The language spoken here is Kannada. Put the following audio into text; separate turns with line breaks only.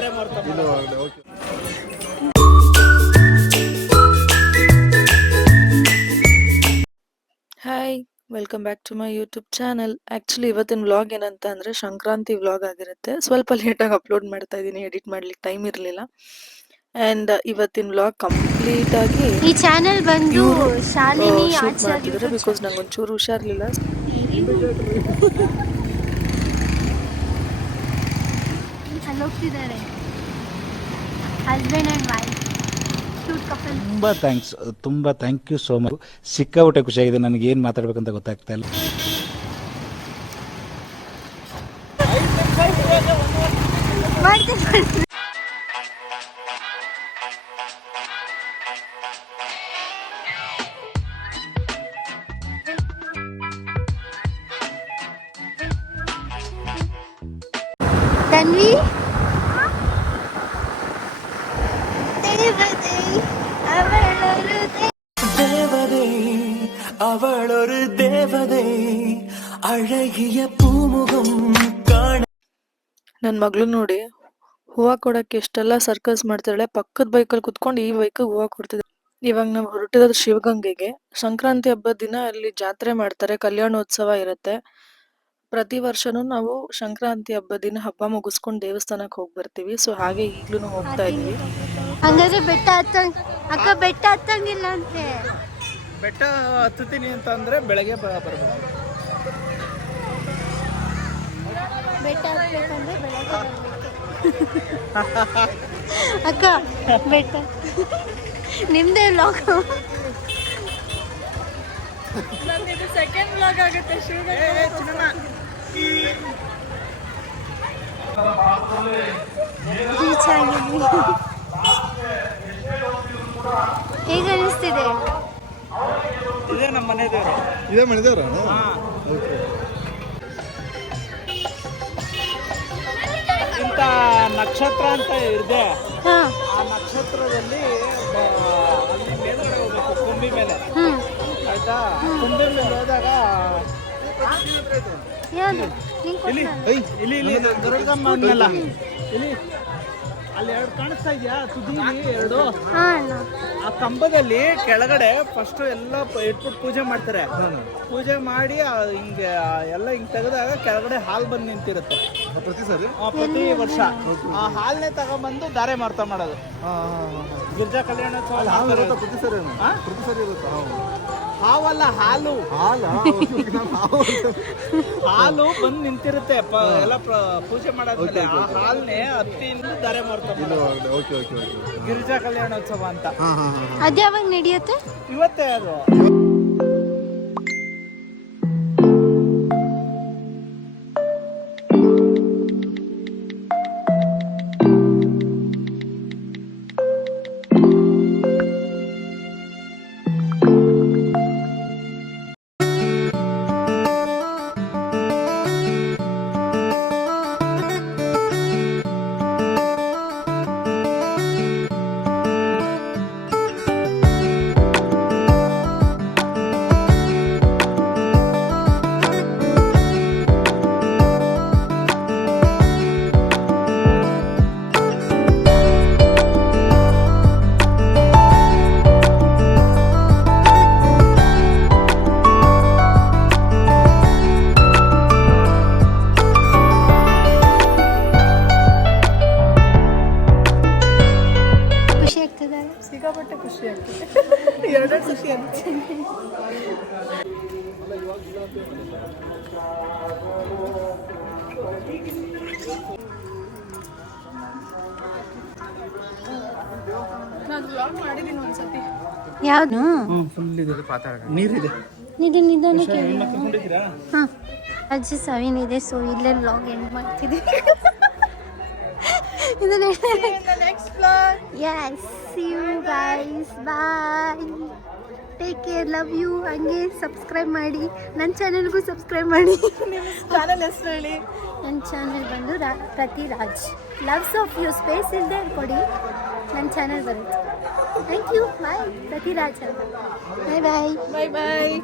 ಇದು okay
hi welcome back to my YouTube channel actually ಇವತ್ತಿನ ವ್ಲಾಗ್ ಏನಂತ ಅಂದ್ರೆ ಸಂಕ್ರಾಂತಿ ವ್ಲಾಗ್ ಆಗಿರುತ್ತೆ. ಸ್ವಲ್ಪ ಲೇಟಾಗಿ ಅಪ್ಲೋಡ್ ಮಾಡ್ತಾ ಇದ್ದೀನಿ ಎಡಿಟ್ ಮಾಡ್ಲಿಕ್ಕೆ ಟೈಮ್ ಇರಲಿಲ್ಲ. ಅಂಡ್ ಇವತ್ತಿನ ವ್ಲಾಗ್ ಕಂಪ್ಲೀಟಾಗಿ
ಈ ಚಾನೆಲ್ ಬಂದು ಶಾಲಿನಿ
ಶೂಟ್
ಆಚಾರ್ಯ
ಮಾಡ್ತಿದ್ದಾರೆ ಬಿಕಾಸ್ ನಂಗೆ ಒಂಚೂರು ಹುಷಾರಿಲ್ಲ
ಹೋಗ್ತಿದ್ದಾರೆ ಹಸ್ಬೆಂಡ್ ವೈಫ್ ಕ್ಯೂಟ್ ಕಪಲ್
ತುಂಬ ಥ್ಯಾಂಕ್ಸ್ ತುಂಬ ಥ್ಯಾಂಕ್ ಯು ಸೋ ಮಚ್ ಸಿಕ್ಕಾಪಟ್ಟೆ ಖುಷಿಯಾಗಿದೆ. ನನಗೆ ಏನು ಮಾತಾಡ್ಬೇಕಂತ ಗೊತ್ತಾಗ್ತಾ ಇಲ್ಲ.
ಮಾಡ್ತೀನಿ ತನ್ವಿ
அவளொரு தேவதை அழகிய பூமுகம் காண
ನನ್ನ ಮಗಳು ನೋಡಿ ಹೂವು ಕೊಡಕ್ಕೆ ಎಷ್ಟೆಲ್ಲ ಸರ್ಕಸ್ ಮಾಡ್ತಾಳೆ ಪಕ್ಕದ ಬೈಕಲ್ಲಿ ಕುತ್ಕೊಂಡು ಈ ಬೈಕಿಗೆ ಹೂವು ಕೊಡ್ತಿದ್ದೆ ಇವಾಗ ನಾವು ಹೊರಟಿರೋದು ಶಿವಗಂಗೆಗೆ ಸಂಕ್ರಾಂತಿ ಹಬ್ಬದ ದಿನ ಅಲ್ಲಿ ಜಾತ್ರೆ ಮಾಡ್ತಾರೆ ಕಲ್ಯಾಣೋತ್ಸವ ಇರುತ್ತೆ ಪ್ರತಿ ವರ್ಷನೂ ನಾವು ಸಂಕ್ರಾಂತಿ ಹಬ್ಬದ ದಿನ ಹಬ್ಬ ಮುಗಿಸ್ಕೊಂಡು ದೇವಸ್ಥಾನಕ್ಕೆ ಹೋಗಿ ಬರ್ತೀವಿ ಸೊ ಹಾಗೆ ಈಗ್ಲೂ ಹೋಗ್ತಾ ಇದೀವಿ
ಹಂಗಾದ್ರೆ ಬೆಟ್ಟ ಹತ್ತಂಗ್ ಅಕ್ಕ ಬೆಟ್ಟ ಹತ್ತಂಗಿಲ್ಲ ಅಂತೆ
ಬೆಟ್ಟ ಹತ್ತುತ್ತೀನಿ ಅಂತ ಅಂದ್ರೆ ಬೆಳಗ್ಗೆ ಬರಬೇಕು
ಬೆಟ್ಟ ಹತ್ಬೇಕಂದ್ರೆ ಬೆಳಗ್ಗೆ. ಅಕ್ಕ ಬೆಟ್ಟ. ನಿಮ್ದೇ ಲಾಕ್ ರೀಚ್ ಆಗಿದ್ವಿ ಹೇಗೆ ಅನಿಸ್ತಿದೆ
ಇದೇ ನಮ್ಮ ಮನೆ ದೇವರು.
ಇದೇ ಮಾಡಿದವ್ರ ಓಕೆ
ಇಂಥ ನಕ್ಷತ್ರ ಅಂತ ಇದೆ
ಹಾ.
ಆ ನಕ್ಷತ್ರದಲ್ಲಿ ಅಲ್ಲಿ ಮೇಲ್ಗಡೆ ಹೋಗ್ಬೇಕು ಕೊಂಬಿ ಮೇಲೆ. ಆಯ್ತಾ? ಕುಂಬಿ ಮೇಲೆ ಹೋದಾಗ ಇಲ್ಲಿ? ಇಲ್ಲಿ ಇಲ್ಲಿ ದುರ್ಗಮ್ಮ ಇಲ್ಲಿ. ಅಲ್ಲಿ ಎರಡು ಕಾಣಿಸ್ತಾ ಇದೆಯಾ? ತುದಿಲಿ ಎರಡು?
ಹಾ ಅಣ್ಣ.
ಆ ಕಂಬದಲ್ಲಿ ಕೆಳಗಡೆ ಫಸ್ಟ್ ಎಲ್ಲ ಪ- ಇಟ್ಬಿಟ್ಟು ಪೂಜೆ ಮಾಡ್ತಾರೆ. ಪೂಜೆ ಮಾಡಿ ಆ ಹಿಂಗೆ ಆ ಎಲ್ಲ ಹಿಂಗ್ ತೆಗೆದಾಗ ಕೆಳಗಡೆ ಹಾಲ್ ಬಂದು ನಿಂತಿರುತ್ತೆ.
ಪ್ರತಿ ಸರಿ?
ಆ, ಪ್ರತಿ ವರ್ಷ. ಆ ಹಾಲ್ನೇ ತಗೊಂಬಂದು ಧಾರೆ ಮಾರ್ತಾ ಮಾಡೋದು.
ಹಾಂ ಹಾಂ ಹಾಂ
ಗಿರ್ಜಾ ಕಲ್ಯಾಣ
ಹಾಲು
ಮಾಡ್ತಾರೆ.
ಇರುತ್ತಾ ಪ್ರತಿ ಸರಿ
ಹಾ?
ಪ್ರತಿ ಸರಿ ಇರುತ್ತಾ?
ಹಾವಲ್ಲ ಹಾಲು.
ಹಾಲ? ಹಾಲು
ಹಾಲು ಬಂದು ನಿಂತಿರುತ್ತೆ. ಪ- ಎಲ್ಲ ಪ್ರ- ಪೂಜೆ ಮಾಡಾದ್ಮೇಲೆ ಆ ಹಾಲ್ನೇ ಹತ್ತಿಯಿಂದ ಧಾರೆ ಮಾಡ್ತಾರೆ
okay okay okay
Girija Kalyanotsava ಅಂತ.
ಹಾ ಹಾ ಹಾಂ
ಅದ್ಯಾವಾಗ ನಡೆಯುತ್ತೆ?
ಇವತ್ತೇ ಅದು.
ಎರಡೆರಡು ಖುಷಿ ಅಂತ.
ಯಾವ್ದು?
ಫುಲ್ ಇದೆ ನೀರಿದೆ.
ನಿಧಾನ ಹಾ. ಅಜ್ಜಿ ಸಾವಿನಿದೆ ಸೊ ಇಲ್ಲೇ ಲಾಗ್ ಎಂಡ್ ಮಾಡ್ತಿದ್ವಿ ಇದನ್ನ yes see you guys bye take care love you ಹಂಗೆ ಸಬ್ಸ್ಕ್ರೈಬ್ ಮಾಡಿ. ನನ್ನ ಚಾನಲ್ಗೂ ಸಬ್ಸ್ಕ್ರೈಬ್ ಮಾಡಿ.
ಚಾನಲ್ ಹೆಸರು ಹೇಳಿ.
ನನ್ನ ಚಾನಲ್ ಬಂದು ರಾ ಪ್ರತಿ Raj loves of you space ಇಲ್ಲದೆ ಕೊಡಿ. ನನ್ನ ಚಾನಲ್ ಬರುತ್ತೆ. ಥ್ಯಾಂಕ್ ಯು ಬಾಯ್ ಪ್ರತಿ ರಾಜ್ ಅಂತ. ಬಾಯ್ ಬಾಯ್
ಬಾಯ್ ಬಾಯ್